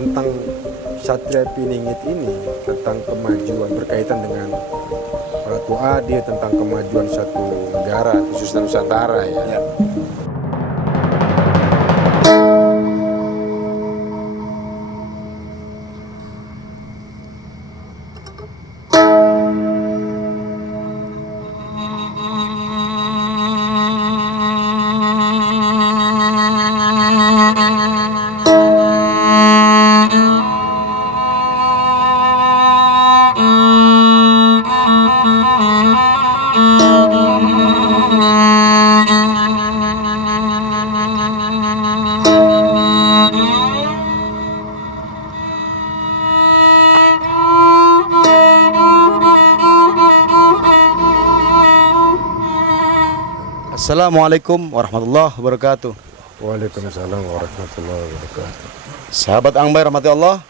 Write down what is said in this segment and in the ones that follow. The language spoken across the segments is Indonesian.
tentang Satria Piningit ini, tentang kemajuan berkaitan dengan Ratu Adi, tentang kemajuan satu negara khususnya Nusantara ya. Assalamualaikum warahmatullahi wabarakatuh. Waalaikumsalam warahmatullahi wabarakatuh. Sahabat Angbai rahmati Allah,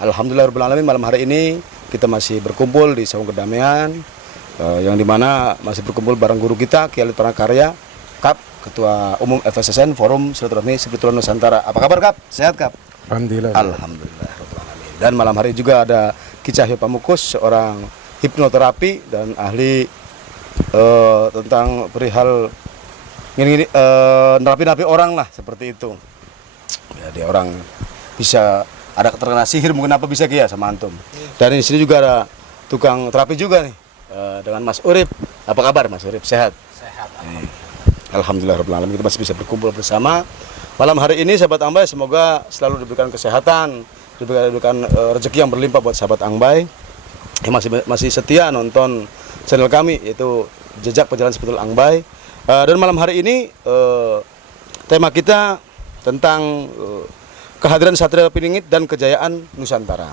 alhamdulillahirobbilalamin, malam hari ini kita masih berkumpul di Saung Kedamaian, yang dimana masih berkumpul bareng guru kita Kiai Alit Pranakarya, Kap, Ketua Umum FSSN Forum Silaturahmi Spiritual Nusantara. Apa kabar Kap? Sehat Kap? Alhamdulillah. Alhamdulillah. Dan malam hari juga ada Ki Cahyo Pamukus, seorang hipnoterapi dan ahli tentang perihal nerapi-nerapi orang lah, seperti itu. Ya, dia orang bisa ada terkena sihir, mungkin apa bisa Kia sama antum. Dan di sini juga ada tukang terapi juga nih, dengan Mas Urip. Apa kabar Mas Urip? Sehat? Sehat. Alhamdulillahirobbilalamin, kita masih bisa berkumpul bersama malam hari ini. Sahabat Angbai, semoga selalu diberikan kesehatan, diberikan rezeki yang berlimpah buat sahabat Angbai yang masih setia nonton channel kami, yaitu Jejak Perjalanan Spiritual Angbai. Dan malam hari ini tema kita tentang kehadiran Satria Piningit dan kejayaan Nusantara.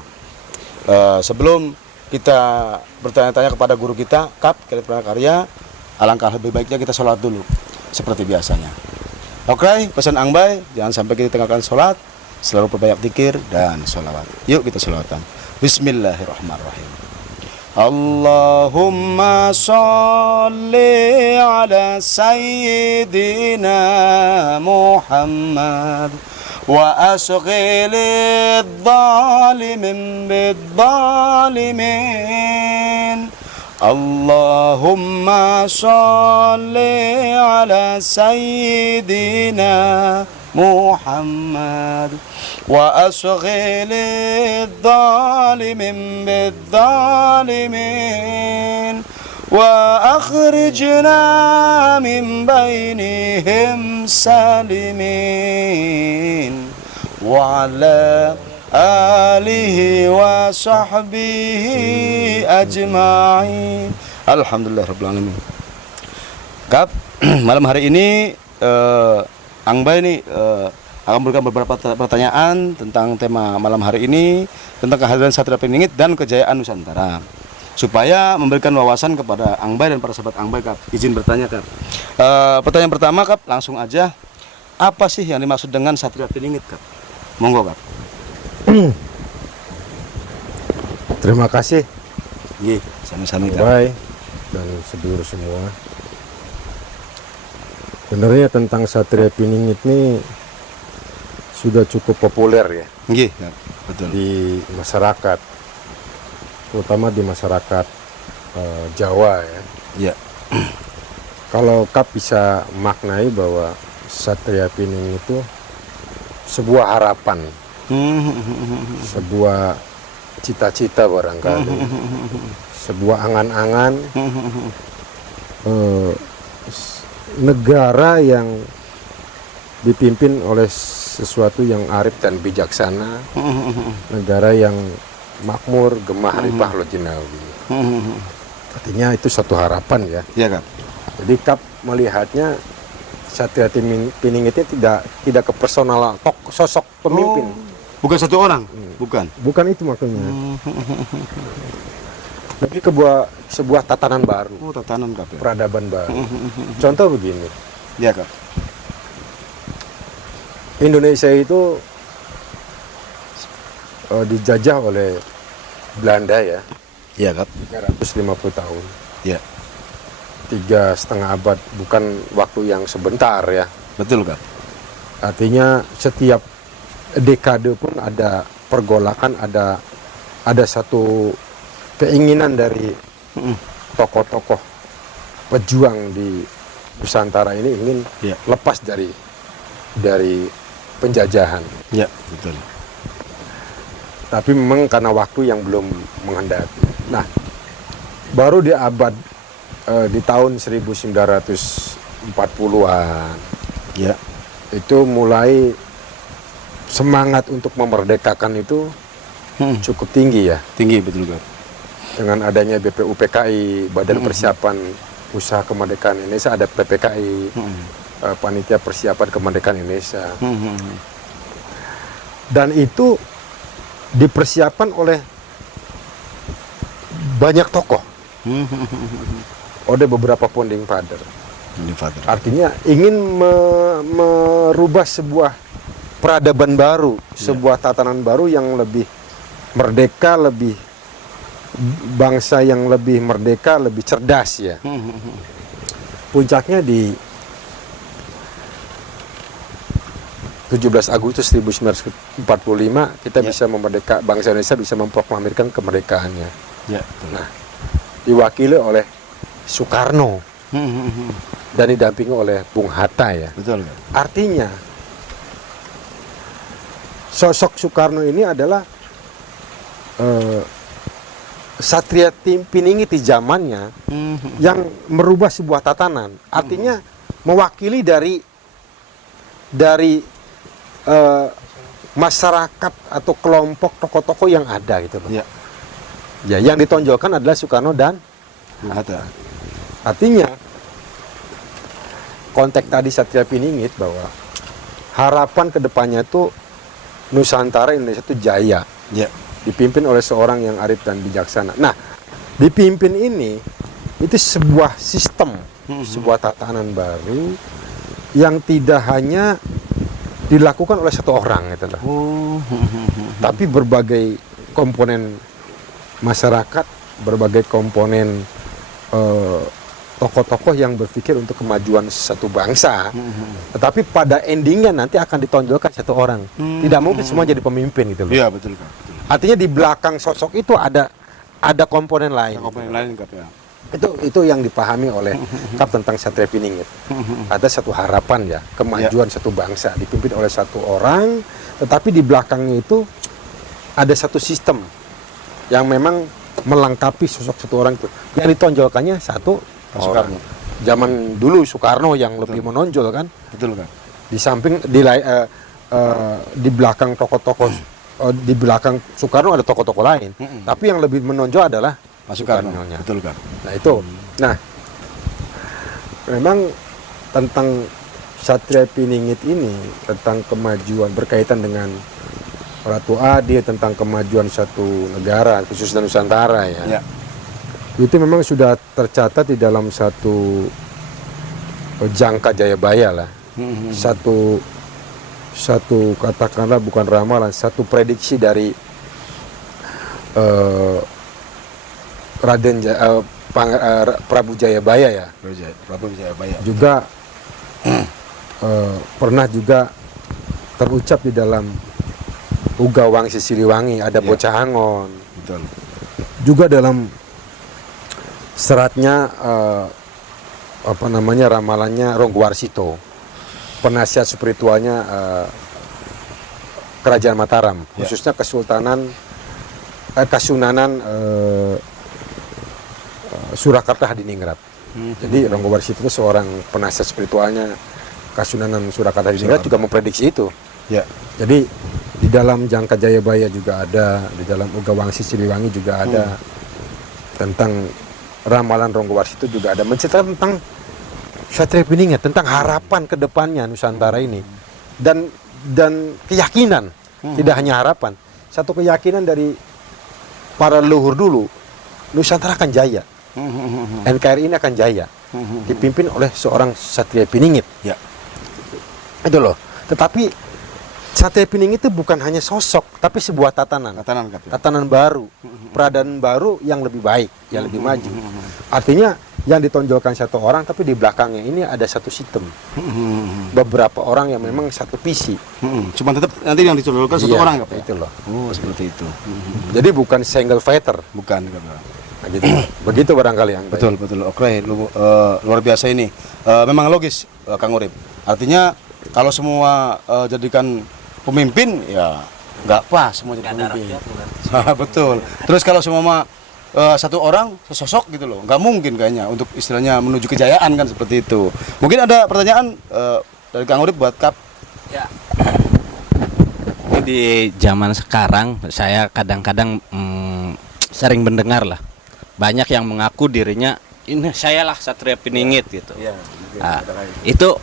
Sebelum kita bertanya-tanya kepada guru kita, Kap, Kiai Alit Pranakarya, alangkah lebih baiknya kita sholat dulu seperti biasanya. Oke, pesan Angbai, jangan sampai kita tinggalkan sholat, selalu perbanyak zikir dan sholawat. Yuk kita sholawatan. Bismillahirrahmanirrahim. Allahumma sholli ala sayyidina Muhammad wa asghilid zalimin bid zalimin. Allahumma sholli ala sayyidina Muhammad wa asghilid zalimin bid zalimin wa akhrijna min bainihim salimin wa ala alihi wa sahbihi ajma'in. Alhamdulillahirabbil alamin. Kap, malam hari ini Angbai ini akan memberikan beberapa pertanyaan tentang tema malam hari ini, tentang kehadiran Satria Piningit dan kejayaan Nusantara, supaya memberikan wawasan kepada Angbai dan para sahabat Angbai. Kap, izin bertanya Kap. Pertanyaan pertama Kap, langsung aja, apa sih yang dimaksud dengan Satria Piningit Kap? Monggo Kap. Terima kasih. Iya, sama-sama Kap. Bye dan sedulur semua. Sebenarnya tentang Satria Piningit ini sudah cukup populer ya. Iya, betul. Di masyarakat, terutama di masyarakat Jawa ya. Iya. Kalau Kap bisa maknai bahwa Satria Piningit itu sebuah harapan, sebuah cita-cita barangkali, sebuah angan-angan, negara yang dipimpin oleh sesuatu yang arif dan bijaksana, negara yang makmur, gemah, ripah, lojinawi. Artinya itu satu harapan ya. Iya Kap. Jadi Kap melihatnya Satria Piningit itu tidak ke personal sosok pemimpin. Bukan satu orang, bukan. Bukan itu makanya. Tapi sebuah tatanan baru, Oh, tatanan Kap ya. peradaban baru. Contoh begini, Iya Kap. Indonesia itu dijajah oleh Belanda ya, Iya Kap. 350 tahun. Iya. 3,5 abad, bukan waktu yang sebentar ya. Betul Kap. Artinya setiap dekade pun ada pergolakan, ada satu keinginan dari tokoh-tokoh pejuang di Nusantara ini ingin lepas dari penjajahan. Ya, betul. Tapi memang karena waktu yang belum menghendaki. Nah, baru di abad di tahun 1940-an Ya, itu mulai semangat untuk memerdekakan itu cukup tinggi ya. tinggi betul kan. Dengan adanya BPUPKI, Badan Persiapan Usaha Kemerdekaan Indonesia, ada PPKI, Panitia Persiapan Kemerdekaan Indonesia. Dan itu dipersiapkan oleh banyak tokoh, oleh beberapa founding father. Artinya ingin merubah sebuah peradaban baru, sebuah tatanan baru yang lebih merdeka, lebih bangsa yang lebih merdeka, lebih cerdas ya. Puncaknya di 17 Agustus 1945 kita bisa bangsa Indonesia bisa memproklamirkan kemerdekaannya. Ya. Nah, diwakili oleh Soekarno dan didampingi oleh Bung Hatta ya. Betul kan. Artinya sosok Soekarno ini adalah Satria Piningit di zamannya yang merubah sebuah tatanan. Artinya mewakili dari masyarakat atau kelompok tokoh-tokoh yang ada gitu loh. Ya. Ya, yang ditonjolkan adalah Soekarno dan Hatta. Artinya konteks tadi Satria Piningit bahwa harapan kedepannya itu Nusantara Indonesia itu jaya. Ya. Dipimpin oleh seorang yang arif dan bijaksana. Nah, dipimpin ini itu sebuah sistem, sebuah tatanan baru yang tidak hanya dilakukan oleh satu orang gitu loh. Tapi berbagai komponen masyarakat, berbagai komponen tokoh-tokoh yang berpikir untuk kemajuan satu bangsa. Tetapi pada endingnya nanti akan ditonjolkan satu orang. Tidak mungkin semua jadi pemimpin gitu loh. Iya, betul kan. Artinya di belakang sosok itu ada komponen lain. Komponen lain Kap ya. Itu yang dipahami oleh Kap tentang Satria Piningit. Ada satu harapan ya, kemajuan satu bangsa dipimpin oleh satu orang, tetapi di belakangnya itu ada satu sistem yang memang melengkapi sosok satu orang itu. Yang ditonjolkannya satu Soekarno. Zaman dulu Soekarno yang lebih menonjol kan. Betul kan. Di samping di belakang tokoh-tokoh di belakang Soekarno ada tokoh-tokoh lain, tapi yang lebih menonjol adalah Soekarno-nya. Betul kan. Nah itu, nah memang tentang Satria Piningit ini tentang kemajuan berkaitan dengan Ratu Adil, tentang kemajuan satu negara khususnya Nusantara ya. Itu memang sudah tercatat di dalam satu jangka Jayabaya lah, satu katakanlah bukan ramalan, satu prediksi dari Prabu Jayabaya ya. Prabu Jayabaya. Juga pernah juga terucap di dalam Uga Wangsi Siliwangi, ada Bocah Angon. Betul. Juga dalam seratnya ramalannya Ronggowarsito, penasihat spiritualnya Kerajaan Mataram, khususnya Kasunanan Surakarta Hadiningrat. Jadi Ronggowarsito itu seorang penasihat spiritualnya Kasunanan Surakarta Hadiningrat juga memprediksi itu. Ya. Jadi di dalam Jangka Jayabaya juga ada, di dalam Uga Wangsi Siliwangi juga ada, tentang ramalan Ronggowarsito juga ada, menceritakan tentang Satria Piningit, tentang harapan ke depannya Nusantara ini, dan keyakinan, tidak hanya harapan, satu keyakinan dari para leluhur dulu, Nusantara akan jaya, NKRI ini akan jaya, dipimpin oleh seorang Satria Piningit. Ya. Itu loh. Tetapi Satria Piningit itu bukan hanya sosok, tapi sebuah tatanan. Tatanan baru, peradaban baru yang lebih baik, yang lebih maju. Artinya yang ditonjolkan satu orang, tapi di belakangnya ini ada satu sistem. Beberapa orang yang memang satu visi. Cuma tetap nanti yang dicontohkan satu Iya, orang Kap, ya? itu loh. Oh, seperti itu. Jadi bukan single fighter. Bukan Kap. Nah, gitu. Begitu barangkali yang baik. Betul. Oke, luar biasa ini. Memang logis, Kang Urip. Artinya kalau semua jadikan pemimpin, ya nggak pas semua jadi pemimpin. Betul. Terus kalau semua satu orang sesosok gitu loh, nggak mungkin kayaknya untuk istilahnya menuju kejayaan kan seperti itu. Mungkin ada pertanyaan dari Kang Urip buat Kap. Ya. Ini di zaman sekarang saya kadang-kadang sering mendengar lah, banyak yang mengaku dirinya ini sayalah Satria Piningit gitu. Ya, Itu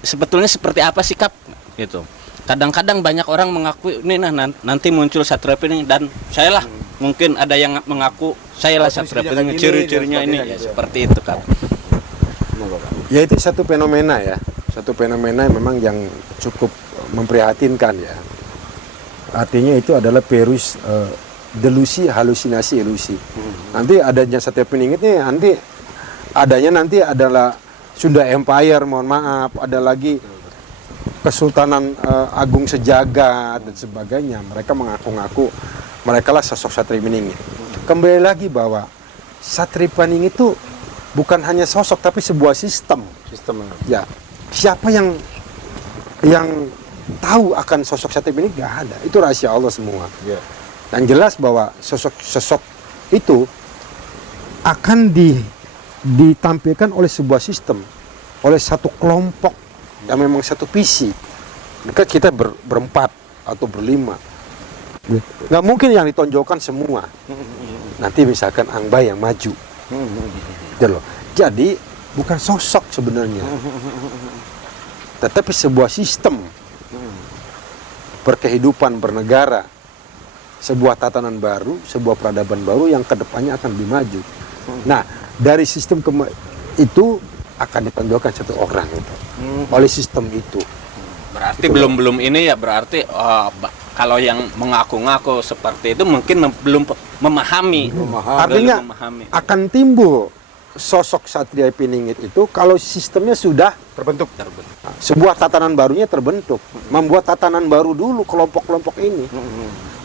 sebetulnya seperti apa sih Kap? Gitu. Kadang-kadang banyak orang mengaku ini nanti muncul Satria Piningit dan sayalah. Mungkin ada yang mengaku sayalah Satria Piningit, ciri-cirinya ini ya, seperti itu Kap. Ya itu satu fenomena ya. Satu fenomena memang yang cukup memprihatinkan ya. Artinya itu adalah virus delusi, halusinasi, ilusi. Nanti adanya Satria Piningit nih, nanti adalah Sunda Empire, mohon maaf, ada lagi Kesultanan Agung Sejagat dan sebagainya. Mereka mengaku-ngaku mereka lah sosok Satria Piningit. Kembali lagi bahwa Satria Piningit itu bukan hanya sosok tapi sebuah sistem. Ya, siapa yang tahu akan sosok Satria Piningit? Gak ada. Itu rahasia Allah semua. Yeah. Dan jelas bahwa sosok itu akan ditampilkan oleh sebuah sistem, oleh satu kelompok yang memang satu visi. Maka kita berempat atau berlima. Nggak mungkin yang ditonjolkan semua. Nanti misalkan Angbai yang maju. Gitu loh. Jadi bukan sosok sebenarnya, tetapi sebuah sistem berkehidupan, bernegara, sebuah tatanan baru, sebuah peradaban baru yang kedepannya akan lebih maju. Nah, dari sistem itu akan ditonjolkan satu orang itu, oleh sistem itu. Berarti belum ini ya, berarti kalau yang mengaku-ngaku seperti itu mungkin belum memahami. Artinya belum memahami. akan timbul sosok Satria Piningit itu kalau sistemnya sudah terbentuk. Sebuah tatanan barunya terbentuk. Membuat tatanan baru dulu kelompok-kelompok ini.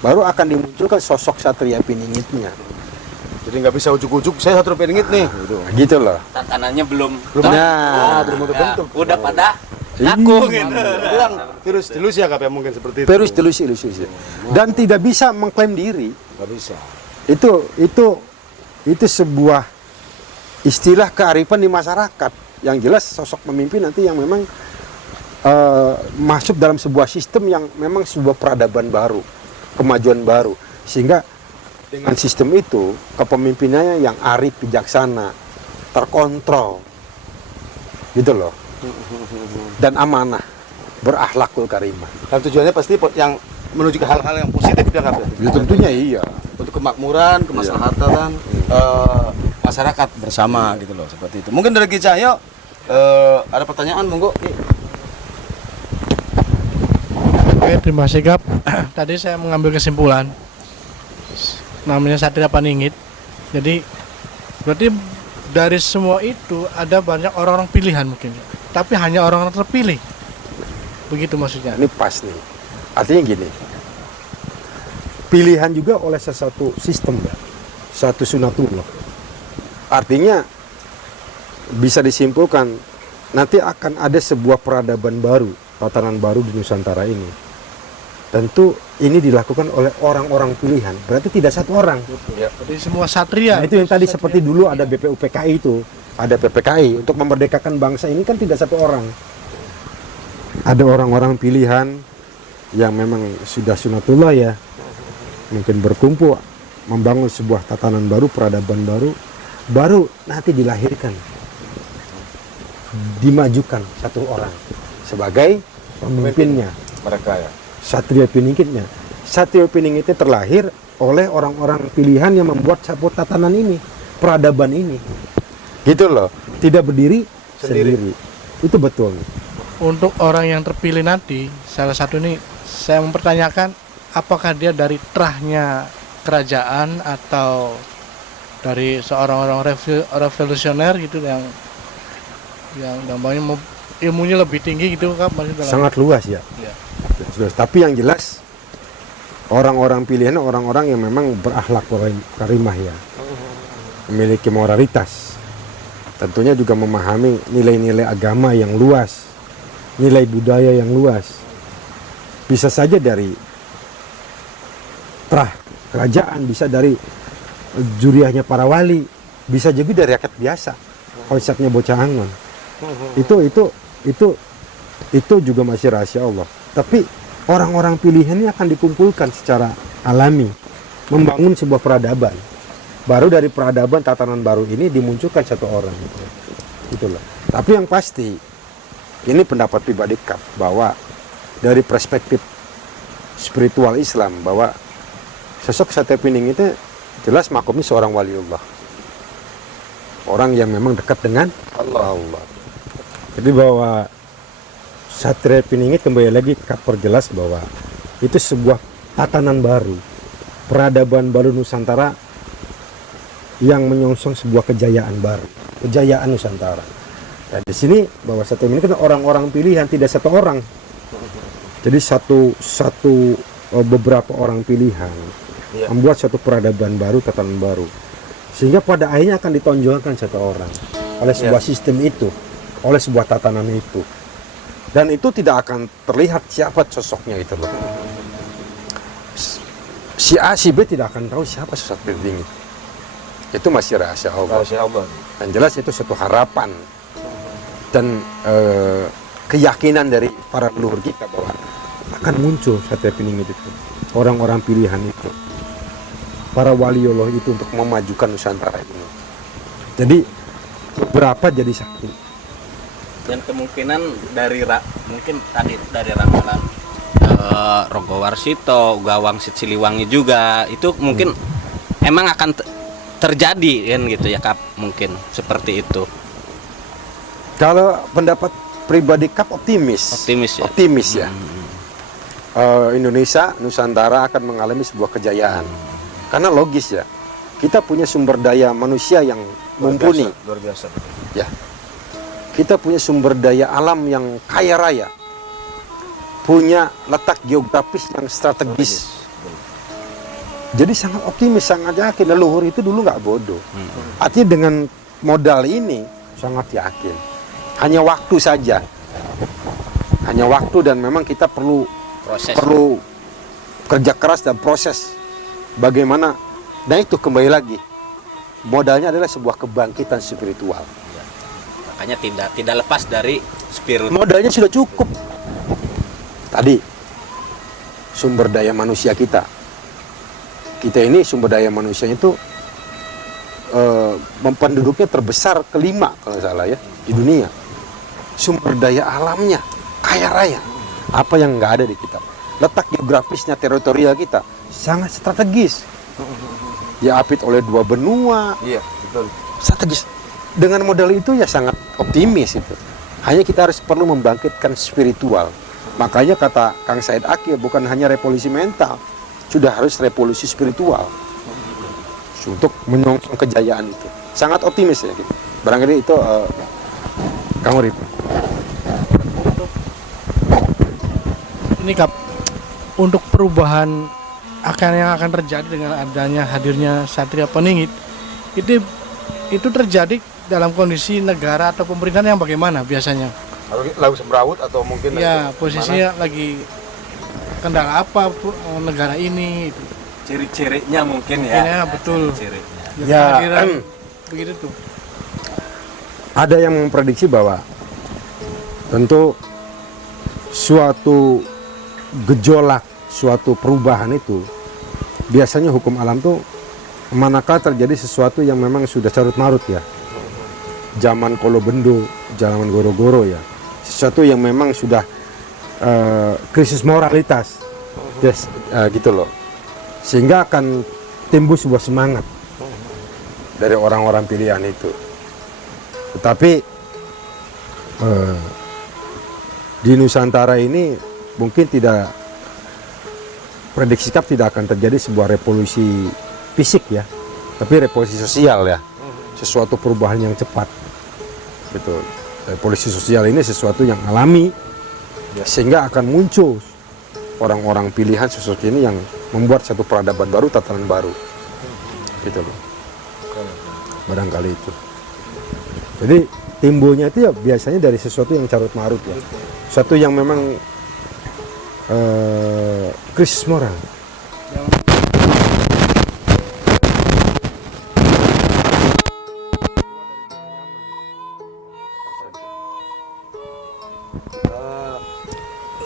Baru akan dimunculkan sosok Satria Piningitnya. Jadi nggak bisa ujuk-ujuk saya Satria Piningit nih. Gitu loh. Tatanannya belum belum terbentuk. udah pada ngaku gitu. Bilang virus delusi ya Kap ya, mungkin seperti itu. Virus delusi. Dan tidak bisa mengklaim diri. Nggak bisa. Itu sebuah istilah kearifan di masyarakat. Yang jelas sosok pemimpin nanti yang memang masuk dalam sebuah sistem yang memang sebuah peradaban baru, kemajuan baru, sehingga dengan sistem itu kepemimpinannya yang arif, bijaksana, terkontrol, gitu loh, dan amanah, berakhlakul karimah. Dan tujuannya pasti yang menuju ke hal-hal yang positif ya Kap. Ya, tentunya iya. Untuk kemakmuran, kemaslahatan masyarakat bersama gitu loh, seperti itu. Mungkin dari Ki Cahyo ada pertanyaan, monggo. Oke, terima kasih Kap. Tadi saya mengambil kesimpulan namanya Satria Piningit. Jadi berarti dari semua itu ada banyak orang-orang pilihan mungkin, tapi hanya orang-orang terpilih. Begitu maksudnya. Ini pas nih. Artinya gini. Pilihan juga oleh sesuatu sistem, satu sunatullah. Artinya bisa disimpulkan nanti akan ada sebuah peradaban baru, tatanan baru di Nusantara ini. Tentu ini dilakukan oleh orang-orang pilihan. Berarti tidak satu orang. Jadi semua satria. Nah, itu yang tadi seperti dulu ada BPUPKI itu, ada PPKI untuk memerdekakan bangsa ini kan tidak satu orang. Ada orang-orang pilihan yang memang sudah sunatullah ya. Mungkin berkumpul membangun sebuah tatanan baru, peradaban baru nanti dilahirkan, dimajukan satu orang sebagai pemimpinnya. Mereka ya. Satria Piningitnya. Satria Piningitnya terlahir oleh orang-orang pilihan yang membuat sebuah tatanan ini, peradaban ini. Gitu loh. Tidak berdiri sendiri. Itu betul. Untuk orang yang terpilih nanti, salah satu ini saya mempertanyakan apakah dia dari terahnya kerajaan atau dari seorang orang revolusioner gitu yang namanya ilmunya lebih tinggi gitu Kak, masih dalam. Sangat luas ya. Iya. Luas. Tapi yang jelas orang-orang pilihan orang-orang yang memang berakhlak karimah ya, memiliki moralitas, tentunya juga memahami nilai-nilai agama yang luas, nilai budaya yang luas. Bisa saja dari prah kerajaan, bisa dari juriahnya para wali, bisa juga dari rakyat biasa, konsepnya bocah angon. Itu juga masih rahasia Allah. Tapi orang-orang pilihan ini akan dikumpulkan secara alami, membangun sebuah peradaban. Baru dari peradaban tatanan baru ini dimunculkan satu orang. Itulah. Tapi yang pasti, ini pendapat pribadi Kap, bahwa dari perspektif spiritual Islam, bahwa sosok Satria Pining itu jelas makomnya seorang waliullah. Orang yang memang dekat dengan Allah. Jadi bahwa Satria Piningit kembali lagi perjelas bahwa itu sebuah tatanan baru, peradaban baru Nusantara yang menyongsong sebuah kejayaan baru, kejayaan Nusantara. Dan di sini bahwa Satria Piningit kan orang-orang pilihan, tidak satu orang. Jadi beberapa orang pilihan membuat satu peradaban baru, tatanan baru, sehingga pada akhirnya akan ditonjolkan satu orang oleh sebuah sistem itu, oleh sebuah tatanan itu. Dan itu tidak akan terlihat siapa sosoknya itu loh. Si A, si B tidak akan tahu siapa sosok Piningit. Itu masih rahasia Allah. Dan jelas itu suatu harapan dan keyakinan dari para leluhur kita bahwa akan muncul Satria Piningit itu, orang-orang pilihan itu, para waliullah itu untuk memajukan Nusantara ini. Jadi beberapa jadi satu. Dan kemungkinan mungkin tadi dari ramalan Rogo Warsito, Gawang Siliwangi juga itu mungkin emang akan terjadi kan gitu ya Kap, mungkin seperti itu. Kalau pendapat pribadi Kap optimis ya. Indonesia, Nusantara akan mengalami sebuah kejayaan. Karena logis ya, kita punya sumber daya manusia yang mumpuni. Luar biasa. Ya, kita punya sumber daya alam yang kaya raya, punya letak geografis yang strategis. Jadi sangat optimis, sangat yakin. Leluhur itu dulu nggak bodoh. Artinya dengan modal ini sangat yakin. Hanya waktu saja. Hanya waktu, dan memang kita perlu kerja keras dan proses bagaimana. Dan itu kembali lagi, modalnya adalah sebuah kebangkitan spiritual. Makanya tidak lepas dari spirit. Modalnya sudah cukup. Tadi sumber daya manusia kita ini sumber daya manusianya itu penduduknya terbesar kelima kalau salah ya di dunia. Sumber daya alamnya kaya raya, apa yang nggak ada di kita. Letak geografisnya, teritorial kita sangat strategis. Diapit oleh 2 benua. Iya, betul. Strategis. Dengan modal itu ya sangat optimis itu. Hanya kita harus perlu membangkitkan spiritual. Makanya kata Kang Said Akil, bukan hanya revolusi mental, sudah harus revolusi spiritual untuk menyongsong kejayaan itu. Sangat optimis ya. Barangkali itu Kang Urip. Ini Kap, untuk perubahan yang akan terjadi dengan adanya hadirnya Satria Piningit, itu terjadi dalam kondisi negara atau pemerintahan yang bagaimana biasanya? Lalu semrawut atau mungkin Ya, posisinya lagi kendala apa negara ini? Itu. Ciri-cirinya mungkin ya. Ya, betul. Ciri-cirinya. Ya, begitu tuh. ada yang memprediksi bahwa tentu suatu gejolak, suatu perubahan itu biasanya hukum alam tuh manakala terjadi sesuatu yang memang sudah carut marut ya, zaman Kolobendo, zaman Goro-Goro ya, sesuatu yang memang sudah krisis moralitas, gitu loh, sehingga akan timbul sebuah semangat dari orang-orang pilihan itu. Tetapi di Nusantara ini mungkin prediksi Kap tidak akan terjadi sebuah revolusi fisik ya, tapi revolusi sosial ya, sesuatu perubahan yang cepat. Betul. Revolusi sosial ini sesuatu yang alami, sehingga akan muncul orang-orang pilihan sosok ini yang membuat satu peradaban baru, tatanan baru. Gitu loh. Barangkali itu. Jadi timbulnya itu ya biasanya dari sesuatu yang carut marut ya, sesuatu yang memang krisis moral.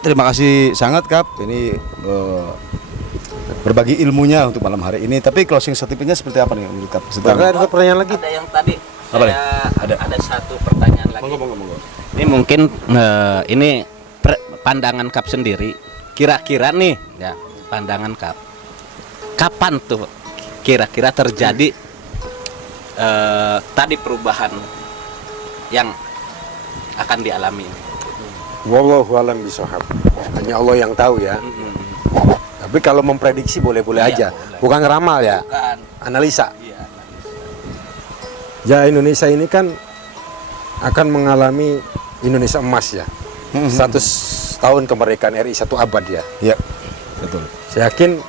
Terima kasih sangat Kap, ini berbagi ilmunya untuk malam hari ini. Tapi closing statementnya seperti apa nih menurut Kap? Ada pertanyaan lagi? Ada yang tadi Apa nih? ada satu pertanyaan lagi. Monggo. Ini mungkin ini pandangan Kap sendiri. Kira-kira nih ya, pandangan Kap. Kapan tuh kira-kira terjadi tadi perubahan yang akan dialami? Wallahu alam bishawab. Hanya Allah yang tahu ya. Tapi kalau memprediksi boleh-boleh aja. Boleh. Bukan ngeramal ya. Bukan. Analisa. Iya. Ya Indonesia ini kan akan mengalami Indonesia emas ya. 100 tahun kemerdekaan RI, 1 abad ya. Ya, betul. Saya yakin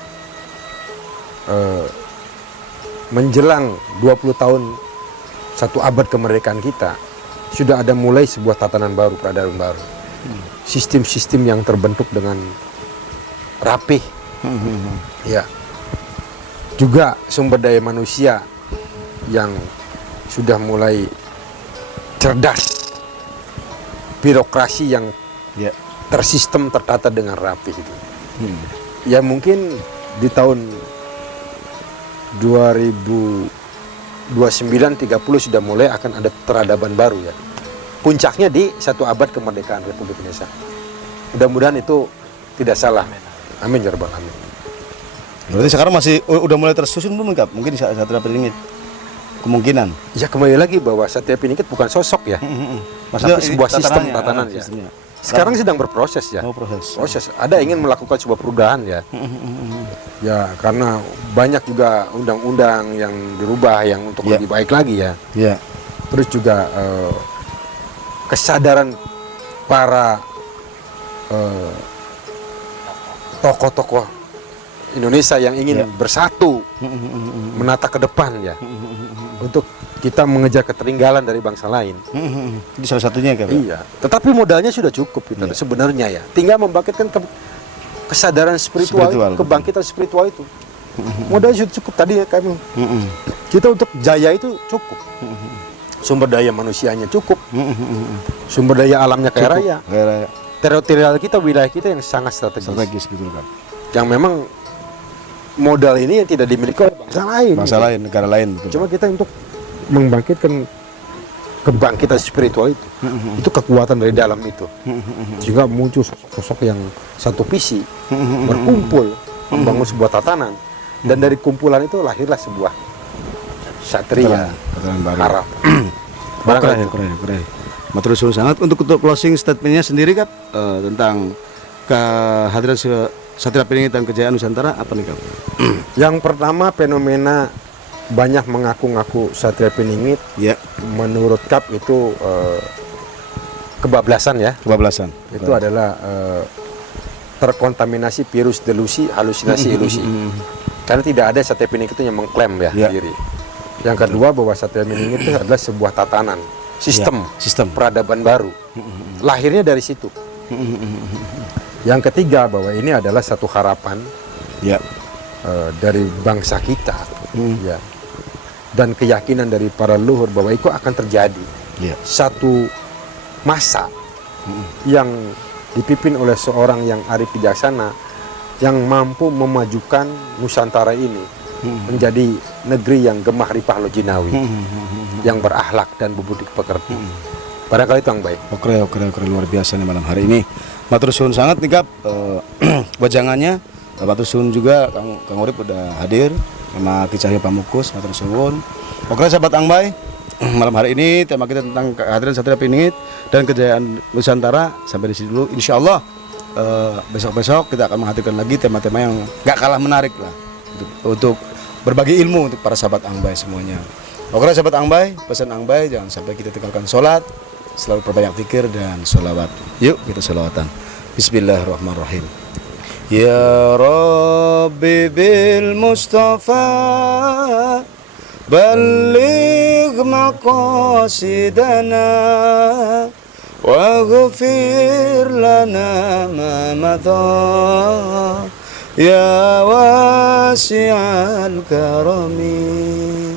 menjelang 20 tahun 1 abad kemerdekaan kita sudah ada mulai sebuah tatanan baru, peradaban baru. Sistem-sistem yang terbentuk dengan rapih. Ya. Juga sumber daya manusia yang sudah mulai cerdas. Birokrasi yang tersistem, tertata dengan rapih itu. Ya mungkin di tahun 2029-30 sudah mulai akan ada peradaban baru ya. Puncaknya di 1 abad kemerdekaan Republik Indonesia. Mudah-mudahan itu tidak salah. Amin ya rabbal alamin. Berarti sekarang masih udah mulai tersusun belum Kap? Mungkin di saat Piningit. Kemungkinan. Ya kembali lagi bahwa Satria Piningit bukan sosok ya. Maksudnya tapi sebuah sistem tatanan ya. sistemnya. Sekarang sedang berproses ya. Oh, proses. Ada ingin melakukan sebuah perubahan ya. Ya karena banyak juga undang-undang yang dirubah yang untuk lebih baik lagi ya. Iya. Terus juga kesadaran para tokoh-tokoh Indonesia yang ingin bersatu menata ke depan ya, untuk kita mengejar ketertinggalan dari bangsa lain. Itu salah satunya Kap. Iya, tetapi modalnya sudah cukup gitu, sebenarnya ya. Tinggal membangkitkan kesadaran spiritual, kebangkitan spiritual itu. Modalnya sudah cukup tadi ya kami. Kita untuk jaya itu cukup. Sumber daya manusianya cukup. Sumber daya alamnya kaya raya. Teritorial kita, wilayah kita yang sangat strategis. Betul Kap. Yang memang modal ini yang tidak dimiliki oleh bangsa lain. Bangsa lain, negara lain. Betul. Cuma kita untuk membangkitkan kebangkitan spiritual itu, itu kekuatan dari dalam itu, sehingga muncul sosok yang satu visi, berkumpul, membangun sebuah tatanan, dan dari kumpulan itu lahirlah sebuah satria Arab. Keren. Matur suwun sangat. Untuk closing statementnya sendiri Kap, tentang kehadiran Satria Piningit dan kejayaan Nusantara apa nih Kap? Yang pertama, fenomena banyak mengaku-ngaku Satria Piningit, menurut Kap itu kebablasan ya. Kebablasan. Itu adalah terkontaminasi virus delusi, halusinasi, ilusi. Karena tidak ada Satria Piningit itu yang mengklaim ya diri. Yang kedua, bahwa Satria Piningit itu adalah sebuah tatanan, sistem peradaban baru. Lahirnya dari situ. Yang ketiga, bahwa ini adalah satu harapan dari bangsa kita, ya, dan keyakinan dari para leluhur bahwa itu akan terjadi satu masa yang dipimpin oleh seorang yang arif bijaksana, yang mampu memajukan Nusantara ini menjadi negeri yang gemah ripah lojinawi, yang berakhlak dan bebudi pekerti. Barangkali itu yang baik. Oke, luar biasa nih malam hari ini. Matur suwun sangat nih Kap, wajangannya. Matur suwun juga Kang Urip udah hadir sama Ki Cahyo Pamukus. Matur suwun. Oke sahabat Angbai, malam hari ini tema kita tentang kehadiran Satria Piningit dan kejayaan Nusantara. Sampai di sini dulu. Insya Allah besok-besok kita akan menghadirkan lagi tema-tema yang gak kalah menarik lah untuk berbagi ilmu untuk para sahabat Angbay semuanya. Oke sahabat Angbay, pesan Angbay jangan sampai kita tinggalkan sholat, selalu perbanyak zikir dan sholawat. Yuk kita sholawatan. Bismillahirrahmanirrahim. Ya Rabbi bil Mustafa balligh maqasidana waghfir lana ma madha ya wasi'al karami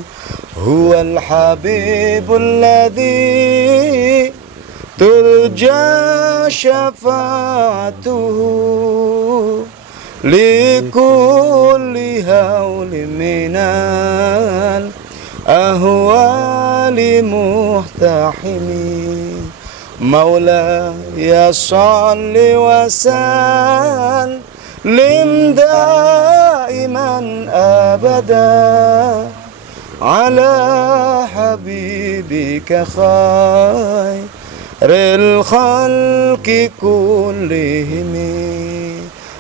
huwal habibul ladzi turja syafa'atuhu likulli hawli minal ahwali muhtahimi maulaya salli wa sallim daiman abada ala habibika khairil khalqi kullihim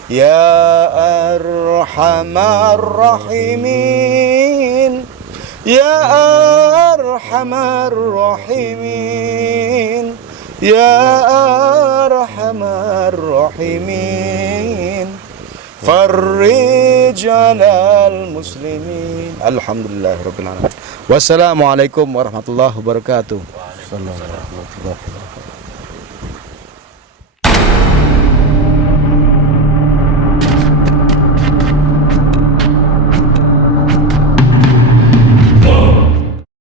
ya arhamar rahimin ya arhamar rahimin ya arhamar rahimin farrij alal muslimin. Alhamdulillahirabbil alamin. Wassalamualaikum warahmatullahi wabarakatuh. Assalamualaikum warahmatullahi wabarakatuh.